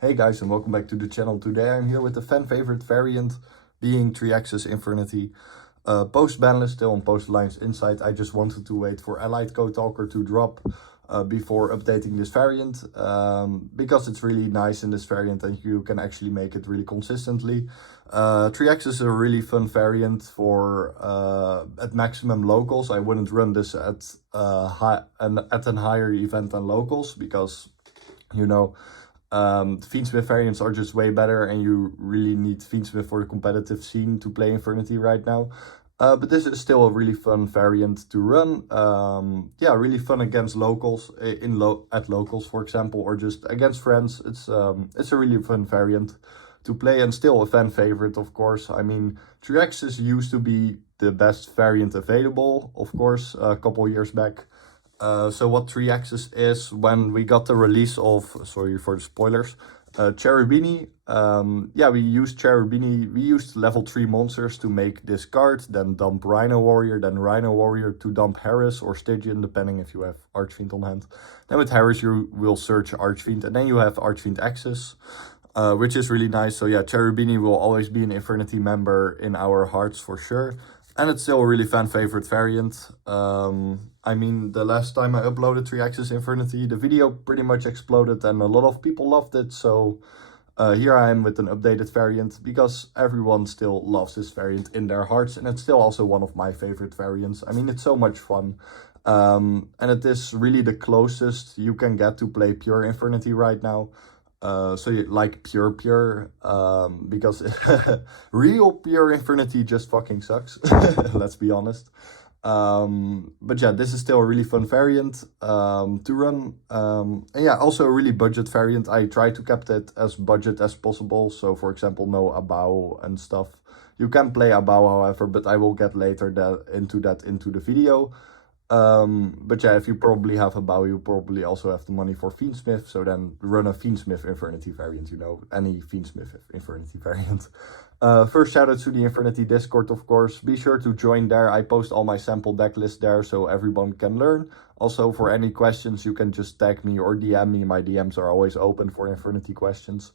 Hey guys, and welcome back to the channel. Today I'm here with the fan favorite variant being 3-axis Infernity. Post banlist still on post lines inside. I just wanted to wait for Allied Code Talker to drop before updating this variant because it's really nice in this variant and you can actually make it really consistently. 3-axis is a really fun variant for at maximum locals. I wouldn't run this at an higher event than locals because, you know, Fiendsmith variants are just way better and you really need Fiendsmith for the competitive scene to play Infernity right now. But this is still a really fun variant to run. Yeah, really fun against locals, at locals, for example, or just against friends. It's a really fun variant to play and still a fan favorite, of course. I mean, 3-axis used to be the best variant available, of course, a couple years back. So what 3-axis is, when we got the release of, sorry for the spoilers, Cherubini. Yeah, we used Cherubini. We used level 3 monsters to make this card, then dump Rhino Warrior, then Rhino Warrior to dump Harris or Stygian, depending if you have Archfiend on hand. Then with Harris you will search Archfiend, and then you have Archfiend access, which is really nice. So yeah, Cherubini will always be an Infernity member in our hearts for sure. And it's still a really fan favorite variant. I mean, the last time I uploaded 3-axis Infernity, the video pretty much exploded and a lot of people loved it. So here I am with an updated variant because everyone still loves this variant in their hearts. And it's still also one of my favorite variants. I mean, it's so much fun. And it is really the closest you can get to play pure Infernity right now. So you like pure, because real pure Infernity just fucking sucks. Let's be honest. But yeah, this is still a really fun variant to run. And yeah, also a really budget variant. I try to keep it as budget as possible. So for example, no Abao and stuff. You can play Abao, however, but I will get later into the video. But yeah, if you probably have a bow, you probably also have the money for Fiendsmith, so then run a Fiendsmith Infernity variant, you know, any Fiendsmith Infernity variant. First shout out to the Infernity Discord, of course. Be sure to join there. I post all my sample deck list there so everyone can learn. Also, for any questions, you can just tag me or DM me. My DMs are always open for Infernity questions.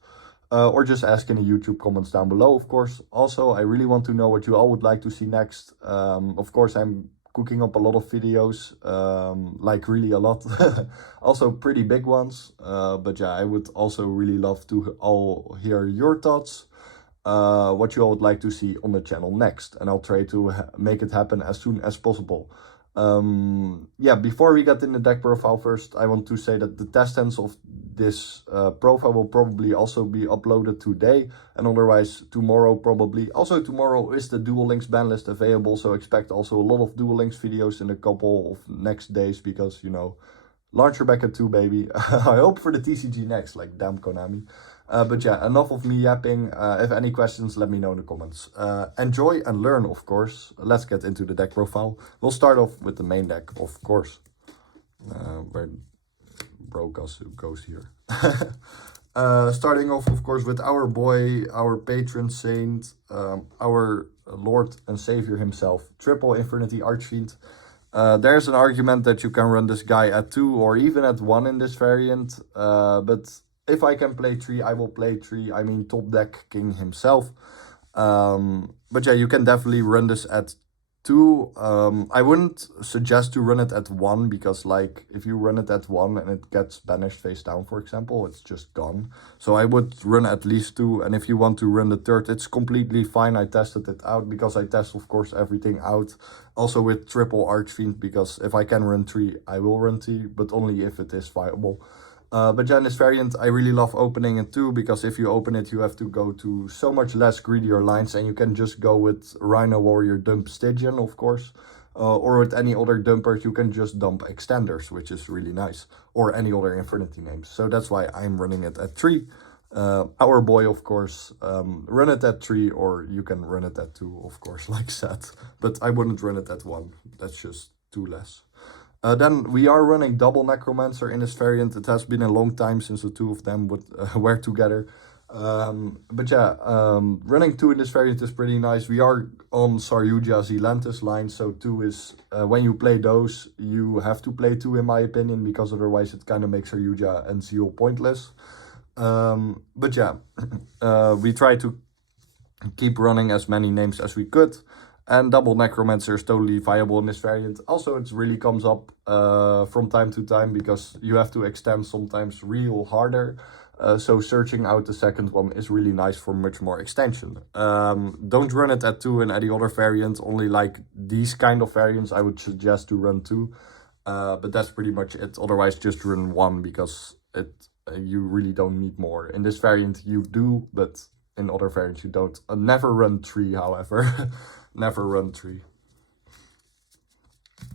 Or just ask in the YouTube comments down below, of course. Also, I really want to know what you all would like to see next. Of course, I'm cooking up a lot of videos, like really a lot. Also pretty big ones. But yeah, I would also really love to all hear your thoughts. What you all would like to see on the channel next. And I'll try to make it happen as soon as possible. Yeah, before we get in the deck profile first, I want to say that the test hands of this profile will probably also be uploaded today and otherwise tomorrow probably. Also tomorrow is the Duel Links ban list available, so expect also a lot of Duel Links videos in a couple of next days because, you know, launcher back at 2, baby. I hope for the TCG next, like damn Konami. But yeah, enough of me yapping. If any questions, let me know in the comments. Enjoy and learn, of course. Let's get into the deck profile. We'll start off with the main deck, of course. Where bro goes here. Starting off, of course, with our boy, our patron saint, our Lord and Savior himself, Triple Infernity Archfiend. There's an argument that you can run this guy at 2 or even at 1 in this variant, but if I can play 3, I will play 3. I mean, top deck king himself. But yeah, you can definitely run this at 2. I wouldn't suggest to run it at 1 because, like, if you run it at 1 and it gets banished face down, for example, it's just gone. So I would run at least 2. And if you want to run the 3rd, it's completely fine. I tested it out because I test, of course, everything out. Also with Triple Archfiend, because if I can run 3, I will run 3, but only if it is viable. But yeah, in this variant, I really love opening it too, because if you open it, you have to go to so much less greedier lines, and you can just go with Rhino Warrior dump Stygian, of course, or with any other dumpers, you can just dump Extenders, which is really nice, or any other Infernity names. So that's why I'm running it at 3. Our boy, of course, run it at 3, or you can run it at 2, of course, like said, but I wouldn't run it at 1. That's just too less. Then we are running double Necromancer in this variant. It has been a long time since the two of them were together. But yeah, running 2 in this variant is pretty nice. We are on Saryuja Zealantis line, so 2 is, when you play those, you have to play 2 in my opinion, because otherwise it kind of makes Saryuja and Zeal pointless. But yeah, we try to keep running as many names as we could. And double Necromancer is totally viable in this variant. Also, it really comes up from time to time because you have to extend sometimes real harder. So searching out the second one is really nice for much more extension. Don't run it at 2 in any other variant. Only like these kind of variants I would suggest to run 2. But that's pretty much it. Otherwise, just run 1 because you really don't need more. In this variant you do, but in other variants you don't. Never run 3, however. Never run 3.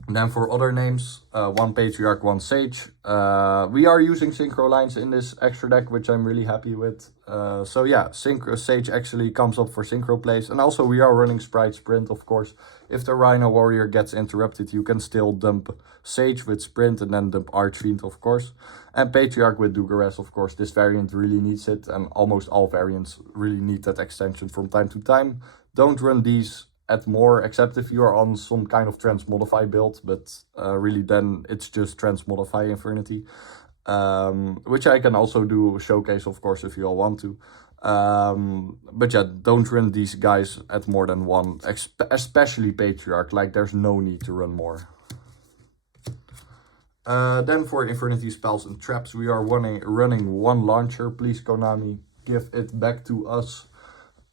And then for other names, 1 Patriarch, 1 Sage. We are using synchro lines in this extra deck, which I'm really happy with. So yeah, Sage actually comes up for synchro plays. And also we are running Sprite Sprint, of course. If the Rhino Warrior gets interrupted, you can still dump Sage with Sprint and then dump Archfiend, of course. And Patriarch with Dugares, of course. This variant really needs it, and almost all variants really need that extension from time to time. Don't run these at more, except if you are on some kind of transmodify build, but really then it's just transmodify Infernity, which I can also do showcase, of course, if you all want to. But yeah, don't run these guys at more than 1, especially Patriarch. Like, there's no need to run more. Then for Infernity spells and traps, we are running 1 launcher. Please, Konami, give it back to us.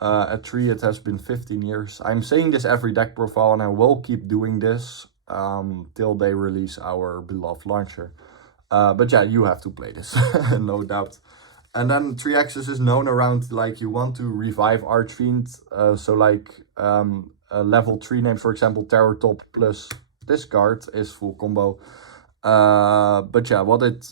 At 3, it has been 15 years. I'm saying this every deck profile, and I will keep doing this till they release our beloved launcher. But yeah, you have to play this, no doubt. And then 3 axis is known around, like, you want to revive Archfiend. So like level 3 names, for example, Terror Top plus this card is full combo. But yeah, what it...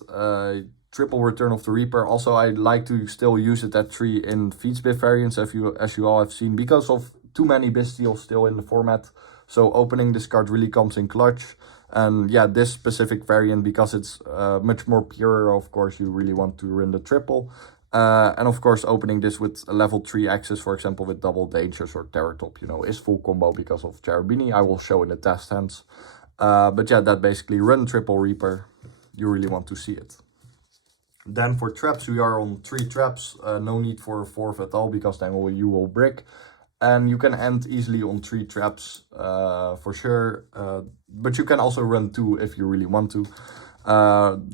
triple Return of the Reaper. Also, I like to still use it at 3 in Featsmith variants, as you all have seen, because of too many Bestials still in the format. So opening this card really comes in clutch. And yeah, this specific variant, because it's much more pure, of course, you really want to run the triple. And of course, opening this with a level 3 axis, for example, with double Dangers or Terror Top, you know, is full combo because of Cherubini. I will show in the test hands. But yeah, that basically run triple Reaper. You really want to see it. Then for traps, we are on 3 traps. No need for a 4th at all, because then you will brick. And you can end easily on 3 traps for sure. But you can also run 2 if you really want to.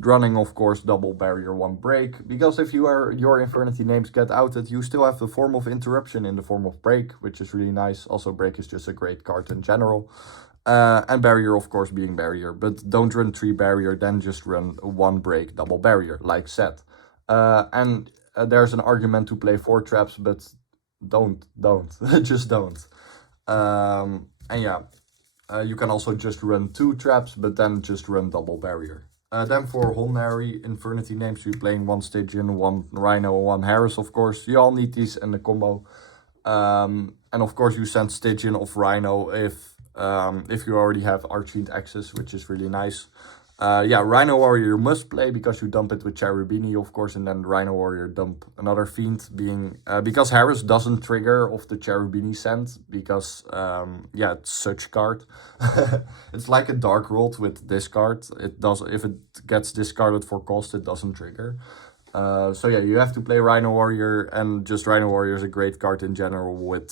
Running, of course, double barrier, 1 break. Because if your Infernity names get outed, you still have the form of interruption in the form of break, which is really nice. Also, break is just a great card in general. And barrier, of course, being barrier. But don't run 3 barrier, then just run 1 break, double barrier, like said. And there's an argument to play 4 traps, but don't. Just don't. And yeah, you can also just run 2 traps, but then just run double barrier. Then for Honary Infernity names, we're playing 1 Stygian, 1 Rhino, 1 Harris, of course. You all need these in the combo. And of course, you send Stygian of Rhino if you already have Archfiend access, which is really nice. Yeah, Rhino Warrior you must play because you dump it with Cherubini, of course, and then Rhino Warrior dump another Fiend, being because Harris doesn't trigger off the Cherubini send, because yeah, it's such card. It's like a Dark World with discard. It does, if it gets discarded for cost, it doesn't trigger. So yeah, you have to play Rhino Warrior, and just Rhino Warrior is a great card in general with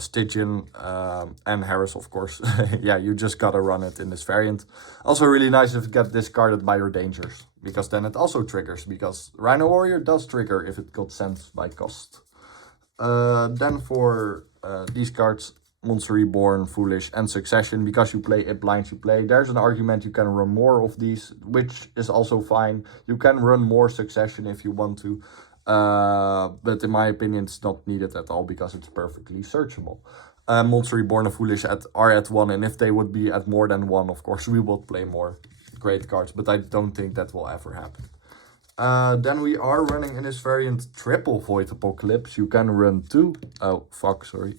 Stygian and Harris, of course. Yeah, you just gotta run it in this variant. Also really nice if it gets discarded by your Dangers, because then it also triggers, because Rhino Warrior does trigger if it got sent by cost. Then for these cards, Monster Reborn, Foolish, and Succession, because you play Ip Lines, there's an argument you can run more of these, which is also fine. You can run more Succession if you want to, but in my opinion it's not needed at all, because it's perfectly searchable. Monster Reborn and Foolish are at 1, and if they would be at more than 1, of course we would play more great cards, but I don't think that will ever happen. Then we are running in this variant triple Void Apocalypse. You can run 2. Oh, fuck, sorry.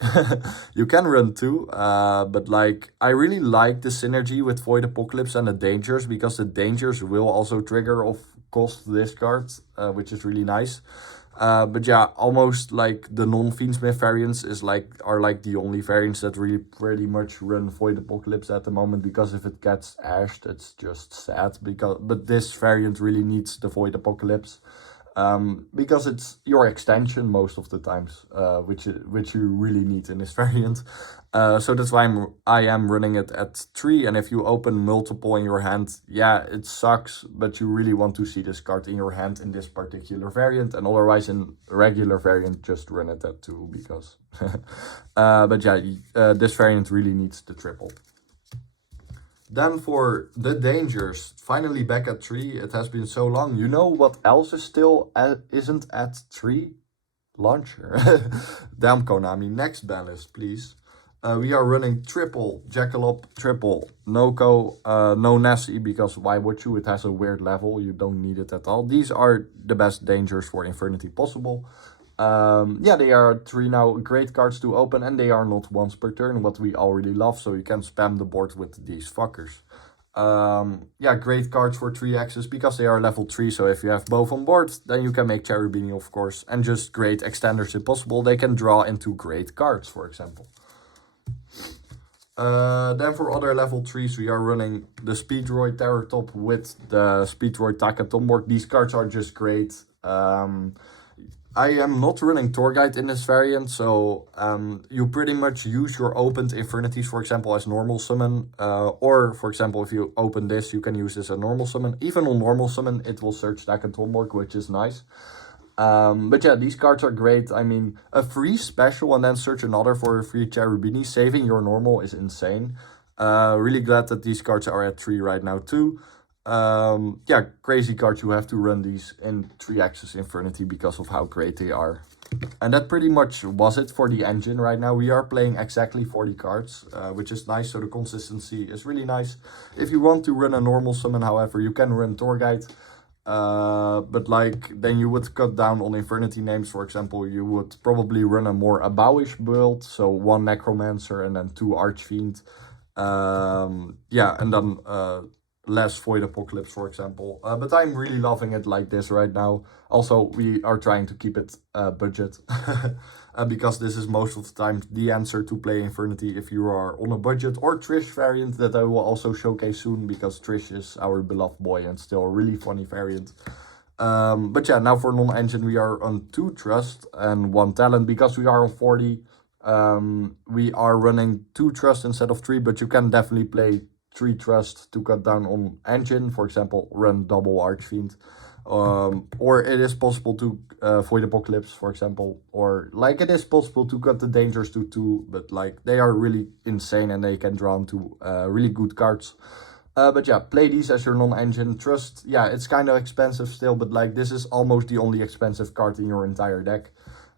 You can run 2. But like, I really like the synergy with Void Apocalypse and the Dangers, because the Dangers will also trigger off cost discard, which is really nice. But yeah, almost like the non-Fiendsmith variants are like the only variants that really pretty much run Void Apocalypse at the moment, because if it gets ashed, it's just sad. But this variant really needs the Void Apocalypse. because it's your extension most of the times, which you really need in this variant. So that's why I am running it at 3, and if you open multiple in your hand, yeah, it sucks, but you really want to see this card in your hand in this particular variant, and otherwise in regular variant, just run it at 2, because... but yeah, this variant really needs the triple. Then for the dangers, finally back at 3. It has been so long. You know what else is still isn't at 3? Launcher. Damn Konami, next banlist, please. We are running triple Jackalope, triple Noko, no Nessie, because why would you? It has a weird level, you don't need it at all. These are the best dangers for Infernity possible. Yeah, they are 3 now, great cards to open, and they are not once per turn, what we already love, so you can spam the board with these fuckers. Yeah, great cards for 3Xs because they are level 3, so if you have both on board, then you can make Cherubini, of course, and just great extenders if possible. They can draw into great cards, for example. Then for other level 3s, we are running the Speedroid Terror Top with the Speedroid Takatomborg. These cards are just great. I am not running Tour Guide in this variant, so you pretty much use your opened Infernities, for example, as normal summon. Or, for example, if you open this, you can use this as normal summon. Even on normal summon, it will search Takatomborg, which is nice. But yeah, these cards are great. I mean, a free special and then search another for a free Cherubini, saving your normal is insane. Really glad that these cards are at 3 right now too. Yeah, crazy cards. You have to run these in 3-axis Infernity because of how great they are. And that pretty much was it for the engine right now. We are playing exactly 40 cards, which is nice, so the consistency is really nice. If you want to run a normal summon, however, you can run Tour Guide. But like, then you would cut down on Infernity names. For example, you would probably run a more Abowish build, so 1 Necromancer and then 2 Archfiend. Yeah, and then less Void Apocalypse, for example. But I'm really loving it like this right now. Also, we are trying to keep it budget. Because this is most of the time the answer to play Infernity if you are on a budget, or Trish variant that I will also showcase soon, because Trish is our beloved boy and still a really funny variant. But yeah, now for non-engine we are on 2 Trust and 1 Talent. Because we are on 40, we are running 2 Trust instead of 3, but you can definitely play 3 Trust to cut down on engine. For example, run double Archfiend. Or it is possible to Void Apocalypse, for example, or like it is possible to cut the dangers to 2, but like they are really insane and they can draw into really good cards. But yeah, play these as your non-engine. Trust, yeah, it's kind of expensive still, but like this is almost the only expensive card in your entire deck.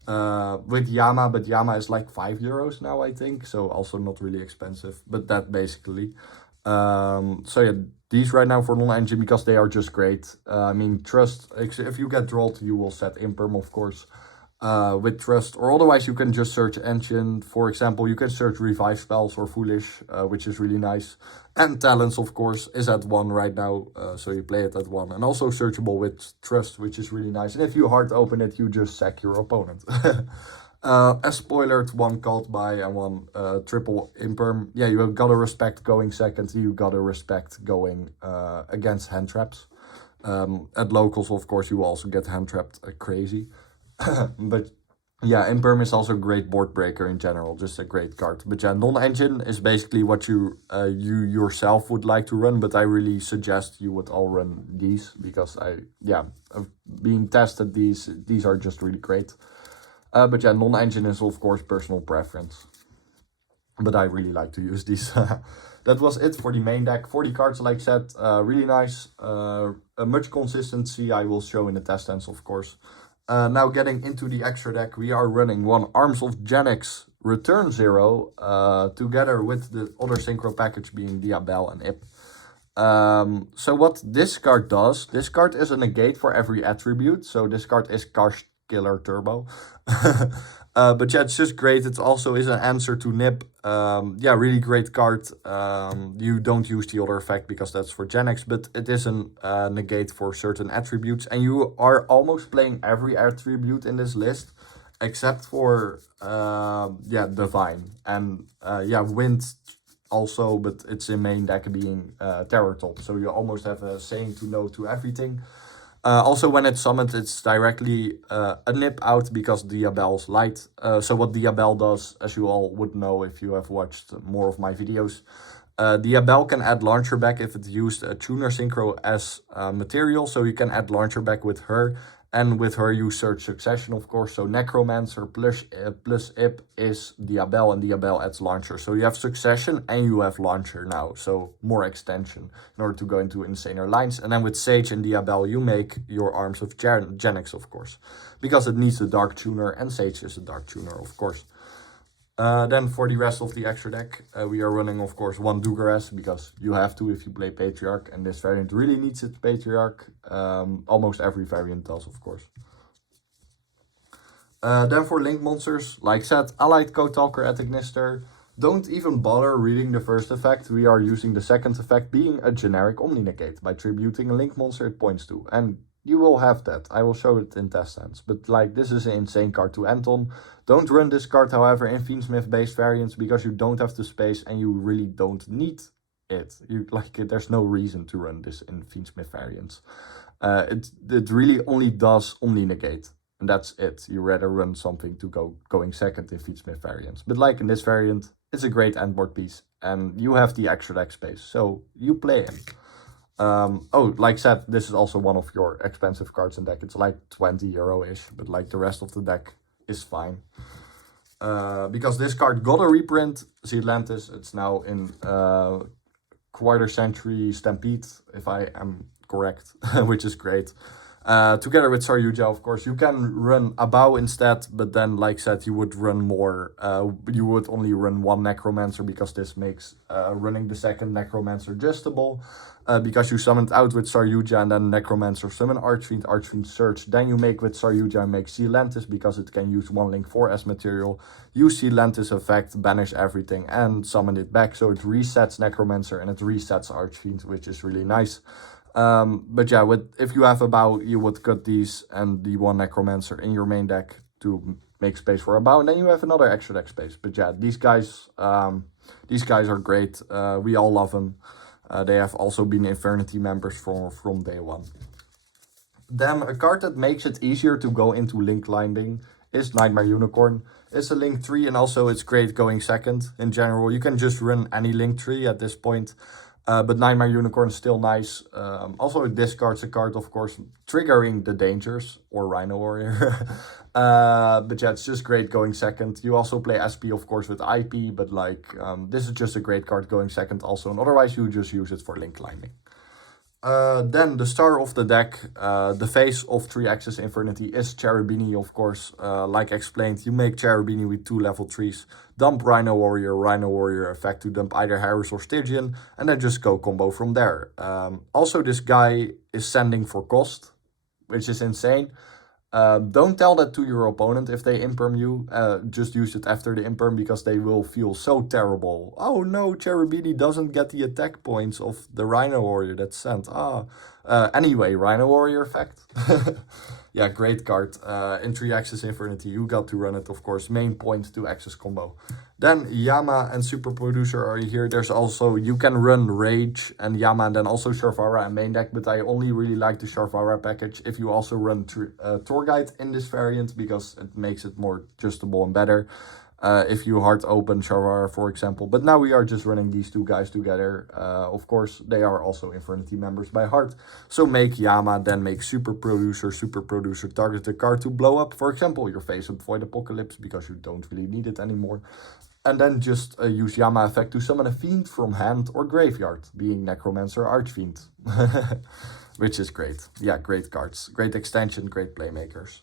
With Yama, but Yama is like €5 now, I think, so also not really expensive, but that basically. So yeah, these right now for non-engine because they are just great. I mean, Trust, if you get drawn, you will set Imperm, of course, with Trust. Or otherwise you can just search engine. For example, you can search Revive spells or Foolish, which is really nice. And Talents, of course, is at 1 right now, so you play it at 1. And also searchable with Trust, which is really nice. And if you hard open it, you just sack your opponent. As spoilered, 1 Called By and 1 triple Imperm. Yeah, you gotta respect going second. You gotta respect going against hand traps. At locals, of course, you will also get hand trapped crazy. But yeah, Imperm is also a great board breaker in general, just a great card. But yeah, non-engine is basically what you yourself would like to run, but I really suggest you would all run these, because being tested, these are just really great. But yeah, non-engine is of course personal preference. But I really like to use these. That was it for the main deck. 40 cards, like I said, really nice. Much consistency I will show in the test ends, of course. Now getting into the extra deck, we are running 1 Arms of Genix Return 0, together with the other synchro package being Diabel and Ip. So what this card does, this card is a negate for every attribute. So this card is Karst Killer Turbo. But yeah, it's just great. It also is an answer to Nip. Yeah, really great card. You don't use the other effect because that's for Genix, but it is a negate for certain attributes. And you are almost playing every attribute in this list, except for, Divine. And yeah, Wind also, but it's in main deck being Terror Top. So you almost have a saying to no to everything. Also, when it's summoned, it's directly a nip out because Diabell's light. So what Diabell does, as you all would know if you have watched more of my videos, Diabell can add launcher back if it used a tuner synchro as material. So you can add launcher back with her. And with her you search succession, of course. So Necromancer plus IP is Diabell, and Diabell adds launcher. So you have succession and you have launcher now. So more extension in order to go into insaner lines. And then with Sage and Diabell you make your arms of Genix, of course. Because it needs a dark tuner, and Sage is a dark tuner, of course. Then for the rest of the extra deck, we are running, of course, one Dugares, because you have to if you play Patriarch, and this variant really needs its Patriarch. Almost every variant does, of course. Then for Link monsters, like said, Allied Code Talker at Ignister. Don't even bother reading the first effect. We are using the second effect, being a generic Omni Negate, by tributing a Link monster it points to. And you will have that. I will show it in test hands. But like, this is an insane card to end on. Don't run this card, however, in Fiendsmith based variants, because you don't have the space and you really don't need it. There's no reason to run this in Fiendsmith variants. It really only does Omni Negate. And that's it. You rather run something to going second in Fiendsmith variants. But like in this variant, it's a great endboard piece. And you have the extra deck space. So you play him. Oh, like said, this is also one of your expensive cards in deck. It's like 20 euro-ish, but like the rest of the deck is fine. Because this card got a reprint, Atlantis. It's now in Quarter Century Stampede, if I am correct, which is great. Together with Saryuja, of course, you can run a bow instead, but then, like said, you would run more. You would only run one Necromancer, because this makes running the second Necromancer justable. Because you summoned out with Saryuja and then Necromancer summon Archfiend, Archfiend search. Then you make with Saryuja and make Atlantis, because it can use one link 4 as material. Use Atlantis effect, banish everything, and summon it back. So it resets Necromancer and it resets Archfiend, which is really nice. But yeah, if you have a bow, you would cut these and the one Necromancer in your main deck to make space for a bow, and then you have another extra deck space. But yeah, these guys are great. We all love them. They have also been Infernity members from day one. Then a card that makes it easier to go into link climbing is Nightmare Unicorn. It's a link 3, and also it's great going second. In general, you can just run any link 3 at this point. But Nightmare Unicorn is still nice. Also, it discards a card, of course, triggering the Dangers or Rhino Warrior. But yeah, it's just great going second. You also play SP, of course, with IP, but like, this is just a great card going second also. And otherwise, you just use it for link climbing. Then the star of the deck, the face of 3-axis Infernity, is Cherubini, of course. Like explained, you make Cherubini with 2 level 3s, dump Rhino Warrior effect to dump either Harris or Stygian, and then just go combo from there. Also, this guy is sending for cost, which is insane. Don't tell that to your opponent if they imperm you. Just use it after the imperm, because they will feel so terrible. Oh no, Cherubini doesn't get the attack points of the Rhino Warrior that's sent. Anyway, Rhino Warrior effect. Yeah, great card. In 3-axis Infernity, you got to run it, of course. Main point 2-axis combo. Then Yama and Super Producer are here. There's also, you can run Rage and Yama and then also Sharvara and main deck, but I only really like the Sharvara package if you also run Tour Guide in this variant, because it makes it more adjustable and better. If you hard open Sharvara, for example. But now we are just running these two guys together. Of course, they are also Infernity members by heart. So make Yama, then make Super Producer. Super Producer target the card to blow up, for example, your Face Up Void Apocalypse, because you don't really need it anymore. And then just use Yama effect to summon a Fiend from hand or graveyard, being Necromancer Archfiend. Which is great. Yeah, great cards. Great extension, great playmakers.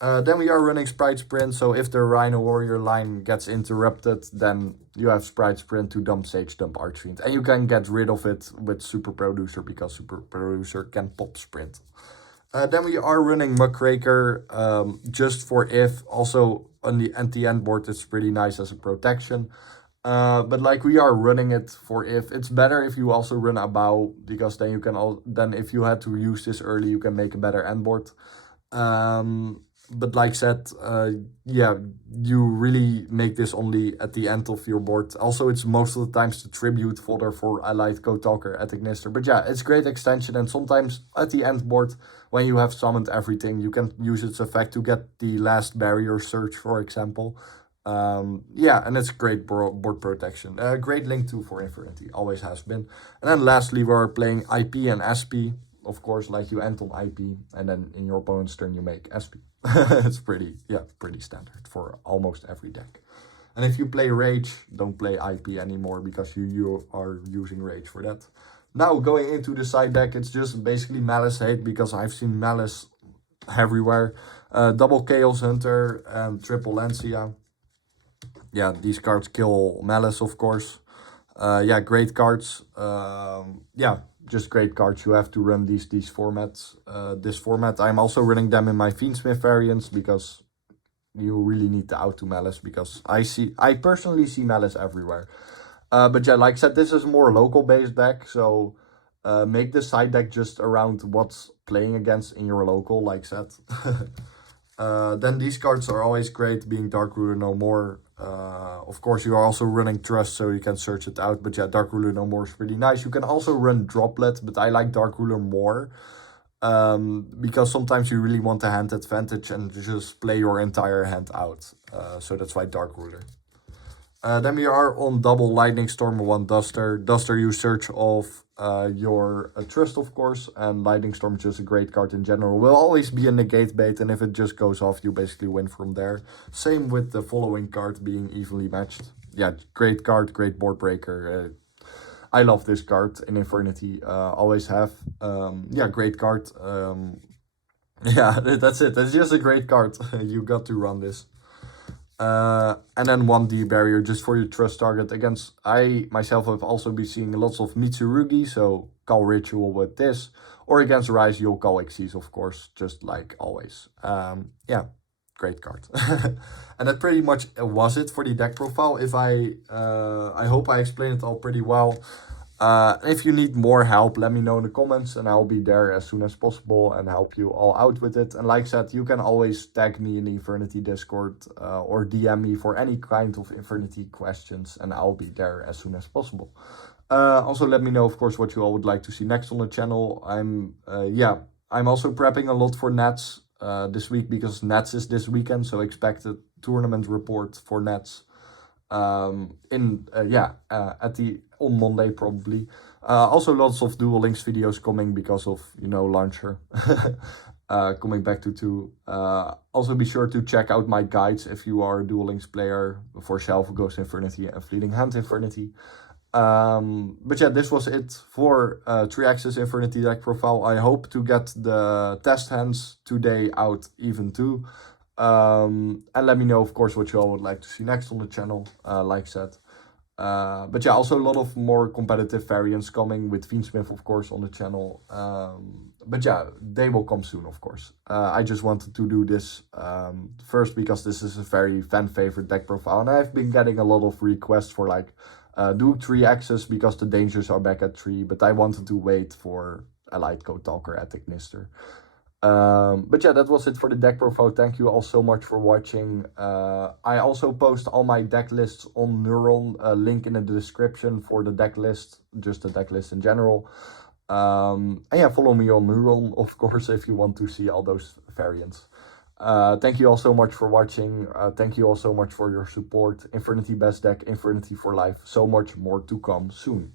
Then we are running Sprite Sprint, so if the Rhino Warrior line gets interrupted, then you have Sprite Sprint to dump Sage, dump Archfiend. And you can get rid of it with Super Producer, because Super Producer can pop Sprint. Then we are running Muckraker, just for if. Also on the anti-end board, it's pretty nice as a protection. But like, we are running it for if. It's better if you also run a bow, because then you can then if you had to use this early, you can make a better end board. but like I said, yeah, you really make this only at the end of your board. Also, it's most of the times the tribute fodder for Allied Code Talker at Ignister. But yeah, it's great extension, and sometimes at the end board, when you have summoned everything, you can use its effect to get the last barrier search, for example. Yeah, and it's great board protection. Great link too for Infinity, always has been. And then lastly, we're playing IP and SP. Of course, like you end on IP, and then in your opponent's turn you make SP. It's pretty standard for almost every deck. And if you play Rage, don't play IP anymore because you are using Rage for that. Now going into the side deck, it's just basically Malice hate because I've seen Malice everywhere. Double Chaos Hunter and triple Lancia. Yeah, these cards kill Malice, of course. Yeah, great cards. Yeah, just great cards. You have to run these formats. This format, I'm also running them in my Fiendsmith variants because you really need the auto Malice, because I personally see Malice everywhere. But yeah, like I said, this is a more local based deck, so make the side deck just around what's playing against in your local, like I said. Then these cards are always great, being Dark Ruler No More. Of course, you are also running Trust, so you can search it out. But yeah, Dark Ruler No More is pretty nice. You can also run Droplet, but I like Dark Ruler more. Because sometimes you really want a hand advantage and just play your entire hand out. So that's why Dark Ruler. Then we are on double Lightning Storm, one Duster. Duster, you search off your Trust, of course, and Lightning Storm is just a great card in general. Will always be a negate bait, and if it just goes off, you basically win from there. Same with the following card being evenly matched. Yeah, great card, great board breaker. I love this card in Infernity, always have. Yeah, great card. Yeah, that's it. That's just a great card. You got to run this. And then 1D barrier just for your Trust target. Against, I myself have also been seeing lots of Mitsurugi, so call Ritual with this. Or against Rise, you'll call Xyz, of course, just like always. Yeah, great card. And that pretty much was it for the deck profile. If I hope I explained it all pretty well. If you need more help, let me know in the comments and I'll be there as soon as possible and help you all out with it. And like I said, you can always tag me in the Infernity Discord or DM me for any kind of Infernity questions and I'll be there as soon as possible. Also, let me know, of course, what you all would like to see next on the channel. I'm also prepping a lot for Nats this week because Nats is this weekend, so expect a tournament report for Nats on Monday probably. Also lots of Duel Links videos coming because of, launcher. Coming back to 2. Also be sure to check out my guides if you are a Duel Links player for Shelf Ghost Infernity and Fleeting Hand Infernity. But yeah, this was it for 3-axis Infernity deck profile. I hope to get the test hands today out even too. And let me know, of course, what you all would like to see next on the channel, like I said. But yeah, also a lot of more competitive variants coming with Fiendsmith, of course, on the channel. But yeah, they will come soon, of course. I just wanted to do this first because this is a very fan favorite deck profile. And I've been getting a lot of requests for like, do 3-axis because the dangers are back at 3. But I wanted to wait for Allied Code Talker at Ignister. But yeah, that was it for the deck profile. Thank you all so much for watching. I also post all my deck lists on Neuron, link in the description for the deck list, just the deck list in general. And yeah, follow me on Neuron, of course, if you want to see all those variants. Thank you all so much for watching. Thank you all so much for your support. Infernity Best Deck, Infernity for Life. So much more to come soon.